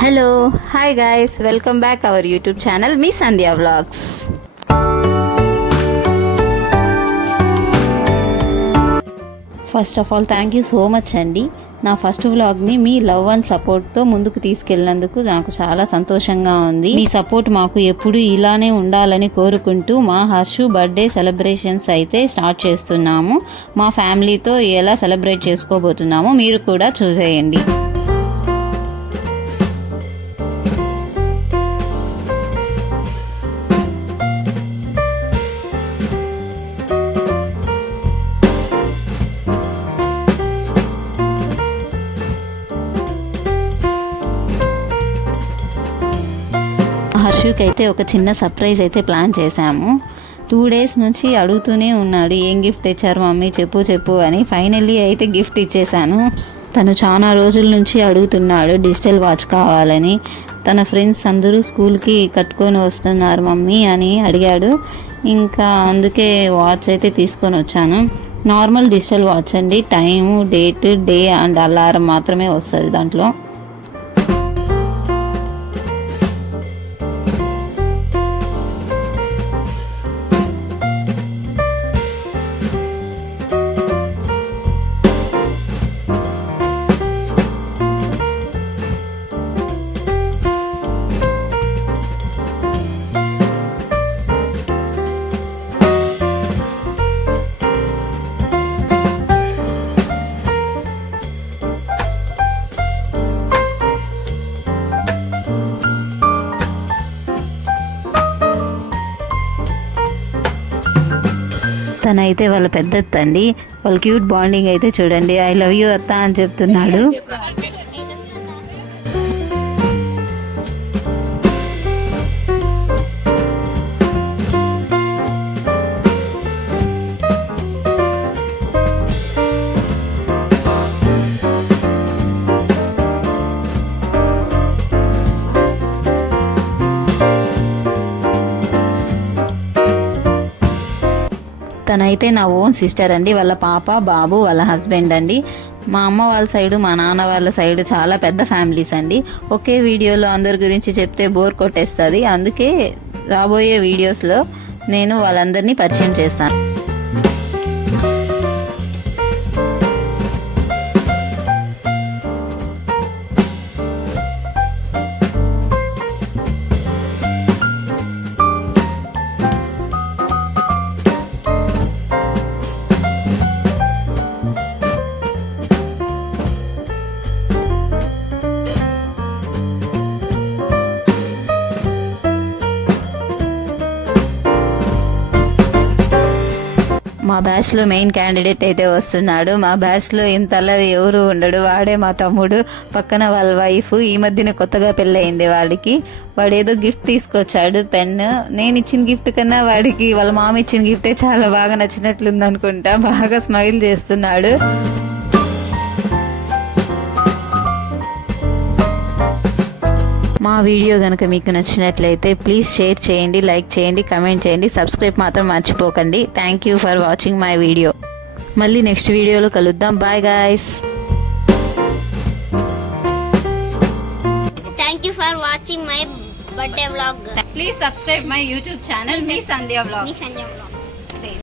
Hello hi guys, welcome back our YouTube channel me Sandhya vlogs. First of all thank you so much అండి. నా ఫస్ట్ వ్లాగ్ని మీ love and సపోర్ట్తో ముందుకు తీసుకెళ్ళినందుకు నాకు చాలా సంతోషంగా ఉంది. మీ సపోర్ట్ మాకు ఎప్పుడు ఇలానే ఉండాలని కోరుకుంటూ మా హర్షు బర్త్డే సెలబ్రేషన్స్ అయితే స్టార్ట్ చేస్తున్నాము. మా ఫ్యామిలీతో ఎలా సెలబ్రేట్ చేసుకోబోతున్నామో మీరు కూడా చూసేయండి. హర్షుకి అయితే ఒక చిన్న సర్ప్రైజ్ అయితే ప్లాన్ చేశాము. 2 days నుంచి అడుగుతూనే ఉన్నాడు, ఏం గిఫ్ట్ తెచ్చారు మమ్మీ చెప్పు అని. ఫైనల్లీ అయితే గిఫ్ట్ ఇచ్చేసాను. తను చాలా రోజుల నుంచి అడుగుతున్నాడు డిజిటల్ వాచ్ కావాలని. తన ఫ్రెండ్స్ అందరూ స్కూల్కి కట్టుకొని వస్తున్నారు మమ్మీ అని అడిగాడు. ఇంకా అందుకే వాచ్ అయితే తీసుకొని వచ్చాను. నార్మల్ డిజిటల్ వాచ్ అండి. Time, date, day and alarm మాత్రమే వస్తుంది దాంట్లో. తనైతే వాళ్ళ పెద్దత్త అండి. వాళ్ళ క్యూట్ బాండింగ్ అయితే చూడండి. ఐ లవ్ యూ అత్త అని చెప్తున్నాడు. తనైతే నా ఓన్ సిస్టర్ అండి. వాళ్ళ పాప, బాబు, వాళ్ళ హస్బెండ్ అండి. మా అమ్మ వాళ్ళ సైడు, మా నాన్న వాళ్ళ సైడు చాలా పెద్ద ఫ్యామిలీస్ అండి. ఒకే వీడియోలో అందరి గురించి చెప్తే బోర్ కొట్టేస్తుంది. అందుకే రాబోయే వీడియోస్లో నేను వాళ్ళందరినీ పరిచయం చేస్తాను. మా బ్యాచ్లో మెయిన్ క్యాండిడేట్ అయితే వస్తున్నాడు. మా బ్యాచ్లో ఇంత అల్లరి ఎవరు ఉండడు. వాడే మా తమ్ముడు, పక్కన వాళ్ళ వైఫ్. ఈ మధ్యన కొత్తగా పెళ్ళయింది వాడికి. వాడు ఏదో గిఫ్ట్ తీసుకొచ్చాడు, పెన్. నేను ఇచ్చిన గిఫ్ట్ కన్నా వాడికి వాళ్ళ మామ ఇచ్చిన గిఫ్టే చాలా బాగా నచ్చినట్లుంది అనుకుంటా. బాగా స్మైల్ చేస్తున్నాడు. మా వీడియో కనుక మీకు నచ్చినట్లయితే ప్లీజ్ షేర్ చేయండి, లైక్ చేయండి, కమెంట్ చేయండి, సబ్స్క్రైబ్ మాత్రం మర్చిపోకండి. Thank you for watching my video. మళ్ళీ నెక్స్ట్ వీడియోలో కలుద్దాం. Bye guys. Thank you for watching my birthday vlog. Please subscribe my YouTube channel, Me Sandhya Vlogs.